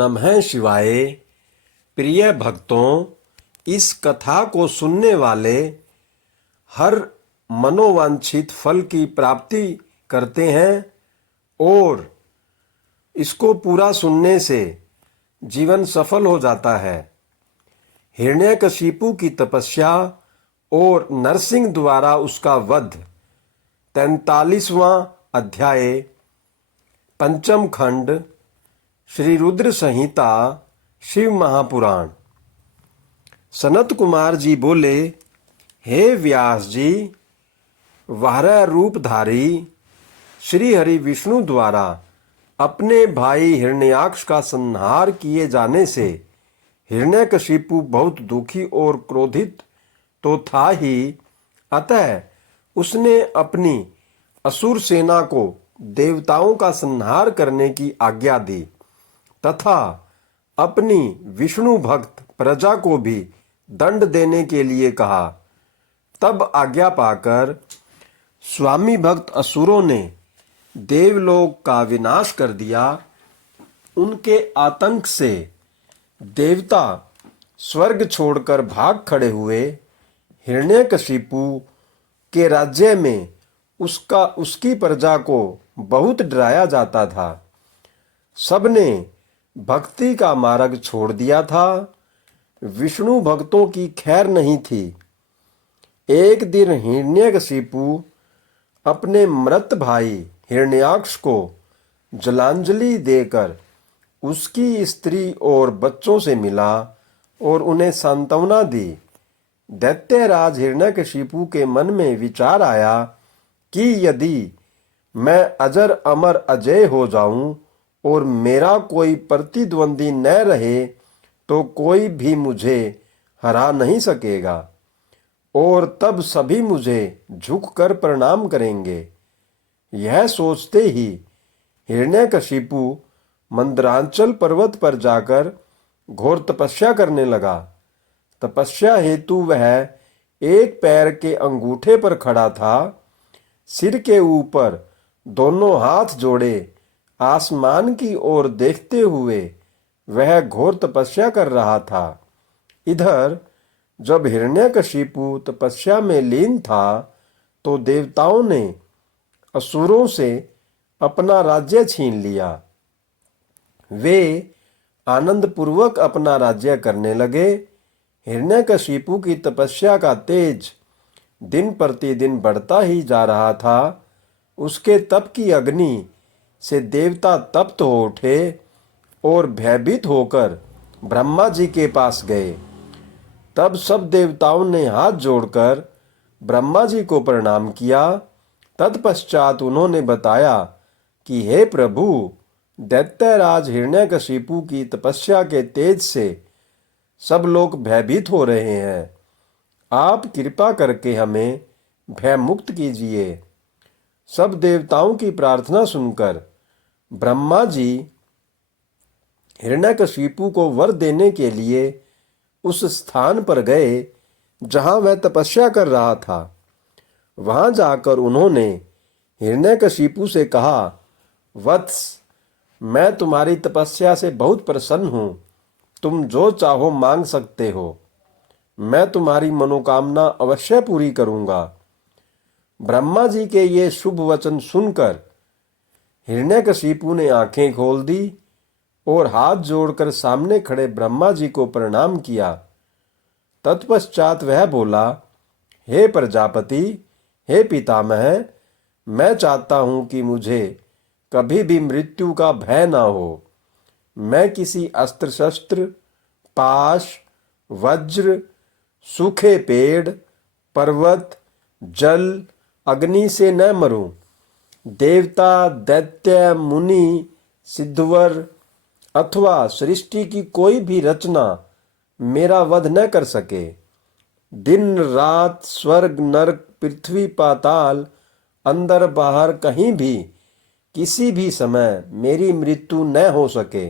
नमः शिवाय। प्रिय भक्तों, इस कथा को सुनने वाले हर मनोवांछित फल की प्राप्ति करते हैं और इसको पूरा सुनने से जीवन सफल हो जाता है। हिरण्यकशिपु की तपस्या और नरसिंह द्वारा उसका वध। 43वां अध्याय, पंचम खंड, श्री रुद्र संहिता, शिव महापुराण। सनत कुमार जी बोले, हे व्यास जी, 12 रूपधारी श्री हरि विष्णु द्वारा अपने भाई हिरण्याक्ष का संहार किए जाने से हिरण्यकशिपु बहुत दुखी और क्रोधित तो था ही, अतः उसने अपनी असुर सेना को देवताओं का संहार करने की आज्ञा दी तथा अपनी विष्णु भक्त प्रजा को भी दंड देने के लिए कहा। तब आज्ञा पाकर स्वामी भक्त असुरों ने देवलोक का विनाश कर दिया। उनके आतंक से देवता स्वर्ग छोड़कर भाग खड़े हुए। हिरण्यकशिपु के राज्य में उसकी प्रजा को बहुत डराया जाता था। सबने भक्ति का मार्ग छोड़ दिया था। विष्णु भक्तों की खैर नहीं थी। एक दिन हिरण्यकशिपु अपने मृत भाई हिरण्याक्ष को जलांजलि देकर उसकी स्त्री और बच्चों से मिला और उन्हें सांत्वना दी। दैत्यराज हिरण्यकशिपु के मन में विचार आया कि यदि मैं अजर अमर अजय हो जाऊं और मेरा कोई प्रतिद्वंदी न रहे तो कोई भी मुझे हरा नहीं सकेगा और तब सभी मुझे झुककर प्रणाम करेंगे। यह सोचते ही हिरण्यकशिपु मंदरांचल पर्वत पर जाकर घोर तपस्या करने लगा। तपस्या हेतु वह एक पैर के अंगूठे पर खड़ा था। सिर के ऊपर दोनों हाथ जोड़े आसमान की ओर देखते हुए वह घोर तपस्या कर रहा था। इधर जब हिरण्यकशिपु तपस्या में लीन था तो देवताओं ने असुरों से अपना राज्य छीन लिया। वे आनंद पूर्वक अपना राज्य करने लगे। हिरण्यकशिपु की तपस्या का तेज दिन प्रतिदिन बढ़ता ही जा रहा था। उसके तप की अग्नि से देवता तप्त हो उठे और भयभीत होकर ब्रह्मा जी के पास गए। तब सब देवताओं ने हाथ जोड़कर ब्रह्मा जी को प्रणाम किया। तत्पश्चात उन्होंने बताया कि हे प्रभु, दैत्यराज हिरण्यकशिपु की तपस्या के तेज से सब लोग भयभीत हो रहे हैं। आप कृपा करके हमें भय मुक्त कीजिए। सब देवताओं की प्रार्थना सुनकर ब्रह्मा जी हिरण्यकशिपु को वर देने के लिए उस स्थान पर गए जहां वह तपस्या कर रहा था। वहां जाकर उन्होंने हिरण्यकशिपु से कहा, वत्स, मैं तुम्हारी तपस्या से बहुत प्रसन्न हूं। तुम जो चाहो मांग सकते हो। मैं तुम्हारी मनोकामना अवश्य पूरी करूंगा। ब्रह्मा जी के ये शुभ वचन सुनकर हिरण्यकशिपु ने आंखें खोल दी और हाथ जोड़कर सामने खड़े ब्रह्मा जी को प्रणाम किया। तत्पश्चात वह बोला, हे प्रजापति, हे पितामह, मैं चाहता हूं कि मुझे कभी भी मृत्यु का भय ना हो। मैं किसी अस्त्र शस्त्र, पाश, वज्र, सूखे पेड़, पर्वत, जल, अग्नि से न मरूं। देवता, दैत्य, मुनि, सिद्धवर अथवा सृष्टि की कोई भी रचना मेरा वध न कर सके। दिन रात, स्वर्ग नरक, पृथ्वी पाताल, अंदर बाहर कहीं भी किसी भी समय मेरी मृत्यु न हो सके।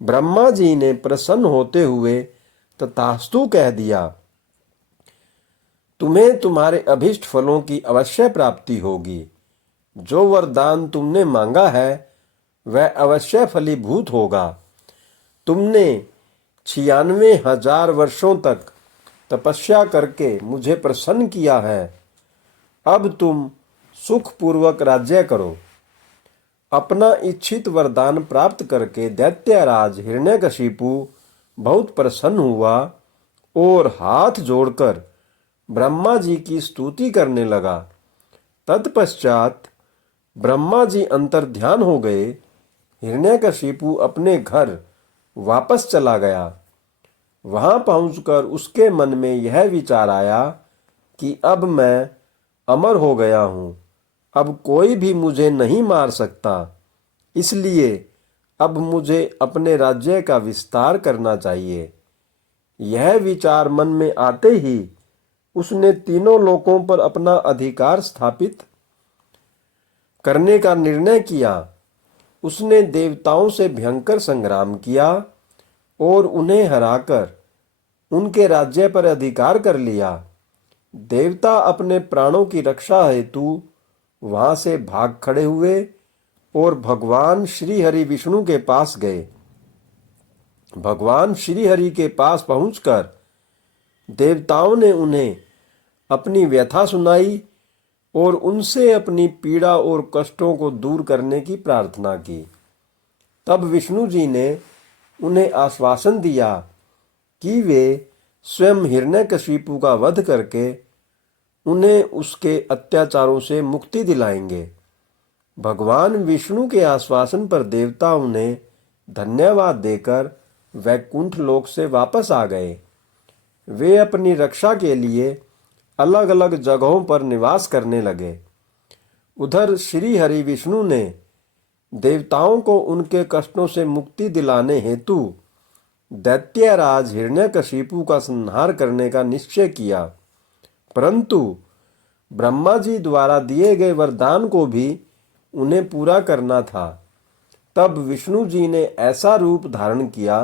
ब्रह्मा जी ने प्रसन्न होते हुए तथास्तु कह दिया। तुम्हें तुम्हारे अभिष्ट फलों की अवश्य प्राप्ति होगी। जो वरदान तुमने मांगा है वह अवश्य फलीभूत होगा। तुमने 96,000 वर्षों तक तपस्या करके मुझे प्रसन्न किया है। अब तुम सुखपूर्वक राज्य करो। अपना इच्छित वरदान प्राप्त करके दैत्यराज हिरण्यकशिपु बहुत प्रसन्न हुआ और हाथ जोड़कर ब्रह्मा जी की स्तुति करने लगा। तत्पश्चात ब्रह्मा जी अंतर्ध्यान हो गए। हिरण्यकशिपु अपने घर वापस चला गया। वहां पहुंचकर उसके मन में यह विचार आया कि अब मैं अमर हो गया हूं, अब कोई भी मुझे नहीं मार सकता, इसलिए अब मुझे अपने राज्य का विस्तार करना चाहिए। यह विचार मन में आते ही उसने तीनों लोकों पर अपना अधिकार स्थापित करने का निर्णय किया। उसने देवताओं से भयंकर संग्राम किया और उन्हें हराकर उनके राज्य पर अधिकार कर लिया। देवता अपने प्राणों की रक्षा हेतु वहां से भाग खड़े हुए और भगवान श्री हरि विष्णु के पास गए। भगवान श्री हरि के पास पहुंचकर देवताओं ने उन्हें अपनी व्यथा सुनाई और उनसे अपनी पीड़ा और कष्टों को दूर करने की प्रार्थना की। तब विष्णु जी ने उन्हें आश्वासन दिया कि वे स्वयं हिरण्यकशिपु का वध करके उन्हें उसके अत्याचारों से मुक्ति दिलाएंगे। भगवान विष्णु के आश्वासन पर देवता उन्हें धन्यवाद देकर वैकुंठ लोक से वापस आ गए। वे अपनी रक्षा के लिए अलग अलग जगहों पर निवास करने लगे। उधर श्री हरि विष्णु ने देवताओं को उनके कष्टों से मुक्ति दिलाने हेतु दैत्यराज हिरण्यकशिपु का संहार करने का निश्चय किया, परंतु ब्रह्मा जी द्वारा दिए गए वरदान को भी उन्हें पूरा करना था। तब विष्णु जी ने ऐसा रूप धारण किया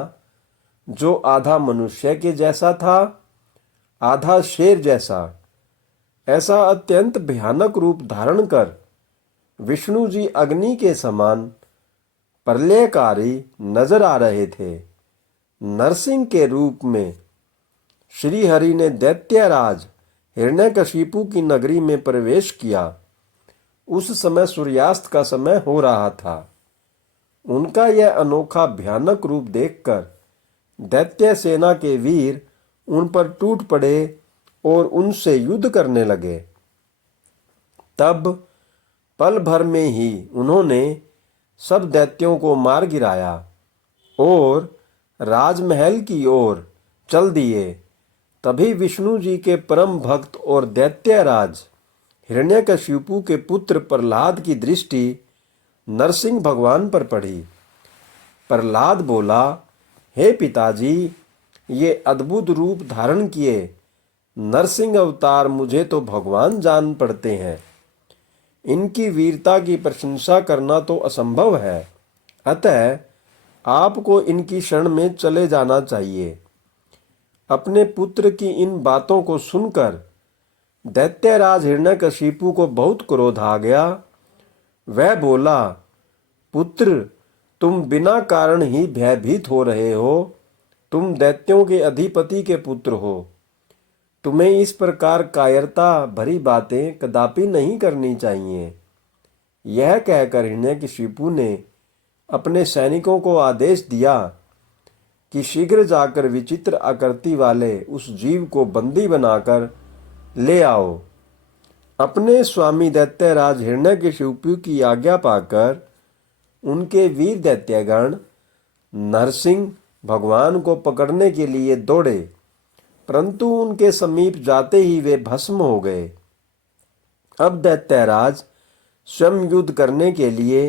जो आधा मनुष्य के जैसा था, आधा शेर जैसा। ऐसा अत्यंत भयानक रूप धारण कर विष्णु जी अग्नि के समान प्रलयकारी नजर आ रहे थे। नरसिंह के रूप में श्री हरि ने दैत्यराज हिरण्यकशिपु की नगरी में प्रवेश किया। उस समय सूर्यास्त का समय हो रहा था। उनका यह अनोखा भयानक रूप देखकर दैत्य सेना के वीर उन पर टूट पड़े और उनसे युद्ध करने लगे। तब पल भर में ही उन्होंने सब दैत्यों को मार गिराया और राजमहल की ओर चल दिए। तभी विष्णु जी के परम भक्त और दैत्यराज हिरण्यकशिपु के पुत्र प्रहलाद की दृष्टि नरसिंह भगवान पर पड़ी। प्रहलाद बोला, हे पिताजी, ये अद्भुत रूप धारण किए नरसिंह अवतार मुझे तो भगवान जान पड़ते हैं। इनकी वीरता की प्रशंसा करना तो असंभव है, अतः आपको इनकी शरण में चले जाना चाहिए। अपने पुत्र की इन बातों को सुनकर दैत्यराज हिरण्यकशिपु को बहुत क्रोध आ गया। वह बोला, पुत्र, तुम बिना कारण ही भयभीत हो रहे हो। तुम दैत्यों के अधिपति के पुत्र हो। तुम्हें इस प्रकार कायरता भरी बातें कदापि नहीं करनी चाहिए। यह कहकर हिरण्यकशिपु ने अपने सैनिकों को आदेश दिया कि शीघ्र जाकर विचित्र आकृति वाले उस जीव को बंदी बनाकर ले आओ। अपने स्वामी दैत्यराज हिरण्यकशिपु की आज्ञा पाकर उनके वीर दैत्यगण नरसिंह भगवान को पकड़ने के लिए दौड़े, परंतु उनके समीप जाते ही वे भस्म हो गए। अब दैत्यराज स्वयं युद्ध करने के लिए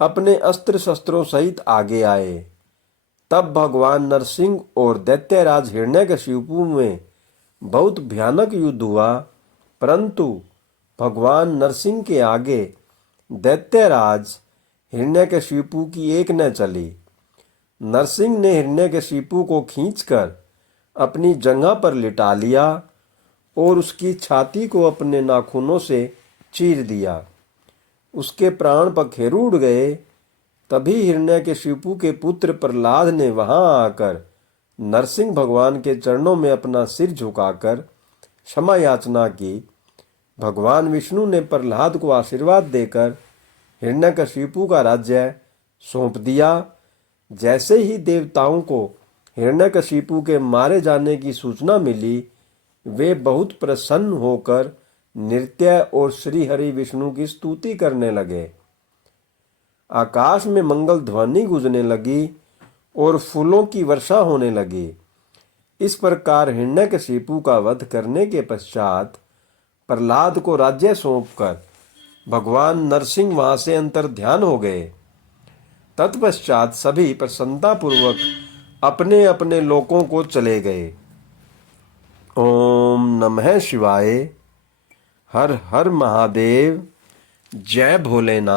अपने अस्त्र शस्त्रों सहित आगे आए। तब भगवान नरसिंह और दैत्यराज हिरण्यकशिपु में बहुत भयानक युद्ध हुआ, परंतु भगवान नरसिंह के आगे दैत्यराज हिरण्यकशिपु की एक न चली। नरसिंह ने हिरण्यकशिपु को खींचकर अपनी जगह पर लिटा लिया और उसकी छाती को अपने नाखूनों से चीर दिया। उसके प्राण पखेरु उड़ गए तभी हिरण्यकशिपु के पुत्र प्रहलाद ने वहां आकर नरसिंह भगवान के चरणों में अपना सिर झुकाकर क्षमा याचना की। भगवान विष्णु ने प्रहलाद को आशीर्वाद देकर हिरण्यकशिपु का राज्य सौंप दिया। जैसे ही देवताओं को हिरण्यकशिपु के मारे जाने की सूचना मिली, वे बहुत प्रसन्न होकर नृत्य और श्री हरि विष्णु की स्तुति करने लगे। आकाश में मंगल ध्वनि गूंजने लगी और फूलों की वर्षा होने लगी। इस प्रकार हिरण्यकशिपु का वध करने के पश्चात प्रहलाद को राज्य सौंपकर भगवान नरसिंह वहां से अंतर ध्यान हो गए। तत्पश्चात सभी प्रसन्नतापूर्वक अपने अपने लोकों को चले गए। ओम नमः शिवाय। हर हर महादेव। जय भोलेनाथ।